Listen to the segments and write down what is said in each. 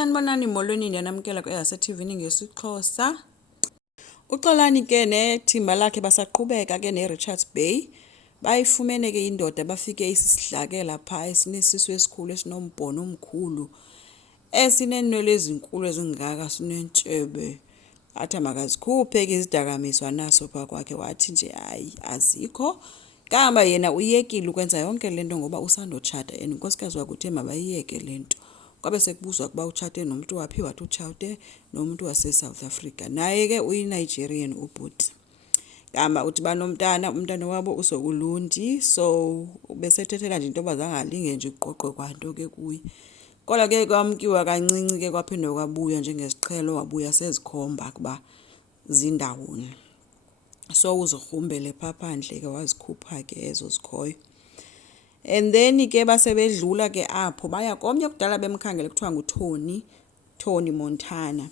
Sanibonani molweni ndiyanamkela kwe-TV ngesiXhosa. Uxolani ke nethimba lakhe basaqhubeka ke neRichards Bay. Bayifumene ke indoda bafike isisidlakela pha esinesisu esikhulu esinombhono omkhulu. Esinenwele ezinkulu ezingaka sinentshebe. Athi makazikhuphe ke izidakamiswa naso pha kwakhe wathi nje hayi azikho. Kamba yena uyekile ukwenza yonke lento ngoba usandotshata and unkosikazi wakuthe mabayiyeke lento. Kwabe sekubuzwa kuba utshate nomuntu waphi wathi utshate nomuntu wase-South Africa. Naye ke uyi-Nigerian ubhuti. Kamba uthi banomntana, umntana wabo usokulundi, so besethethela nje into bazangalinge nje uqoqwe kwanto ke kuyi. Kodwa ke kwamkiwa kancinci ke kwaphinde kwabuya njengesiqhelo wabuya sezikhomba kuba zindawoni. So uzirhumbele pha phandle ke wazikhupha ke ezo zikhoyo. And then ke basebedlula ke apho baya komnye kudala bemkhangele kuthiwa nguTony Montana.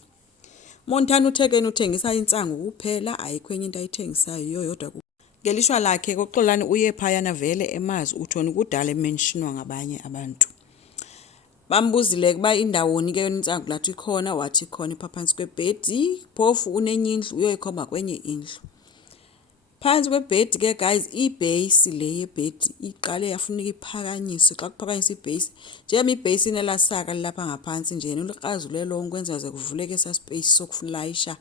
Montana utheke uthengisa intsangu kuphela ayikho enye into ayithengisayo yodwa ngelishwa lakhe koxolani uye phayana vele emazi uTony kudala ementionwa ngabanye abantu. Bambuzile kuba indawoni ke yona intsangu lathi khona wathi khona iphansi kwebhedi phofu unenye indlu uyoyikhomba kwenye indlu. Phansi kwebhedi ke guys ibase le yebhedi iqale yafuneka iphakanyiswe xa kuphakanyiswa ibase njengoba ibase inelasaka lapha ngaphansi nje uliqazulelo ukwenza ze kuvuleke esa space sokufulayisha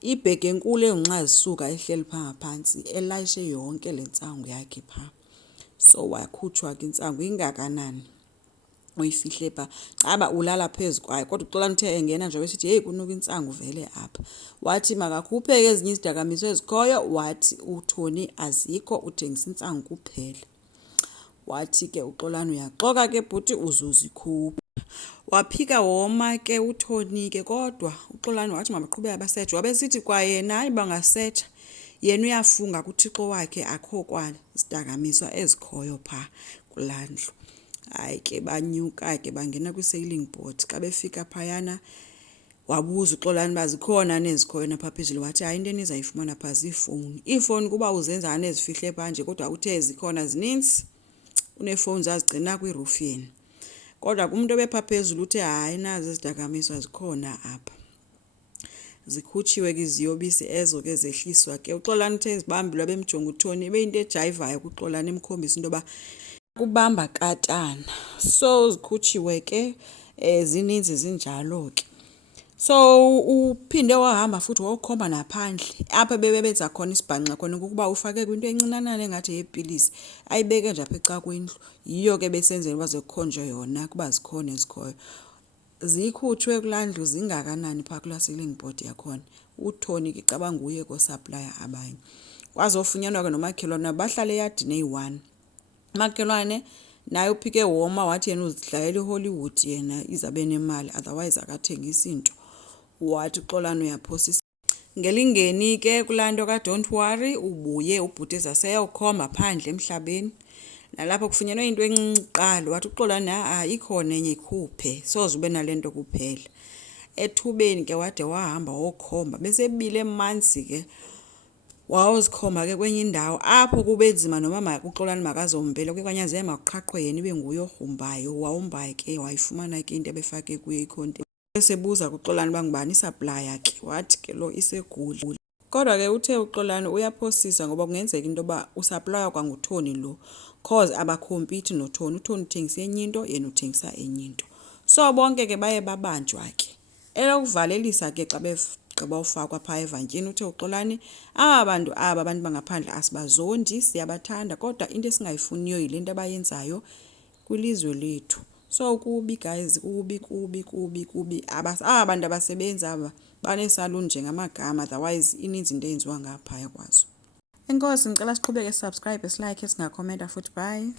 ibheke enkulu enqazisuka ehleli pha ngaphansi elayishe yonke lentsangu yakhe pha. So wakhutshwa ke intsangu ingakanani uyifihle pha caba ulala phezulu kwayo kodwa uxolani uthe engena nje wesithi hey kunuka intsangu vele apha wathi makakhuphe ke ezinye izidakamiswa ezikhoyo wathi uTony azikho uthengisa intsangu kuphela. Wathi ke uxolani uyaxoka ke bhuti uzuzikhupha waphika woma ke uTony ke kodwa uxolani wathi mabaqhubeka basearch wabesithi kwayena hayi bangasearch yena uyafunga kuThixo wakhe akho kwazidakamiswa ezikhoyo pha kulandlu. Hayi ke banyuka ke bangena kwi-sailing boat xa befika phayana wabuza uxolani bazikhona nezikhoyo napha phezulu wathi hayi into enizayifumana pha iifowuni kuba uzenzana ezifihle pha nje kodwa uthe zikhona zininzi uneefowuni zazigcina kwi-roof yena kodwa kumuntu obepha phezulu uthe hayi nazo izidakamiswa zikhona apha zikhutshiwe ke iziyobisi ezo ke zehliswa ke uxolani uthe izibambilwa bemjonga uTony ebeyinto ejayivayo kuxolani emkhombisa into yoba kubamba katana so zikhutshiwe ke zininzi zinjalo ke. So uphinde wahamba futhi wayokhomba naphandle apha bebenza khona isibhanqa khona ukuba ufake kwinto encinanana engathi yepilisi ayibeke nje apha eca kwendlu yiyo ke besenzela baze kukhonjwe yona kuba zikhona ezikhoyo zikhutshwe kulandlu zingakanani pha kula ceiling board yakhona. uTony ke cabanga uye ko supplier abanye kwazofunyanwa ke nomakhelwane bahlala eyadini eyi1 makhelwane naye uphike woma wathi yena uzidlalela eHollywood yena izabe nemali otherwise akathengisa into wathi uxolani uyaphosisa ngelingeni ke kulanto ka don't worry ubuye ubhuti zaseyokhomba phandle emhlabeni nalapho kufunyenwe into encinci wathi uxolani ikhona enye ikhuphe sozube nalento kuphela ethubeni ke wade wahamba wokhomba bese bile emanzi ke wawozikhomba ke kwenye indawo apho kubenzima noma uxolani makazombele kwanyaze makuqhaqhwe yena ibe nguye ohumbayo wawumbaye ke wayifumana ke into ebefake kuye ikhonti sebuza kuxolani bangubani supplier ke wathi ke lo iseguli kodwa ke uthe uxolani uyaphosisa ngoba kungenzeka into ba usupplier kwanguTony lo cause abacompete noTony uTony uthengisa enye into yena uthengisa enye into so bonke ke baye babanjwa ke elokuvalelisa ke xa gqiba ufakwa pha evantyini uthe uxolani abantu bangaphandle asibazondi siyabathanda kodwa into esingayifuniyo yilento abayenzayo kwilizwe lethu. So kubi guys kubi abantu abasebenza banesaluni njengamagama otherwise ininzi into eyenziwa ngapha yakwazo. Enkosi ngicela siqhubeke subscribe, like, singakhomenta futhi bye.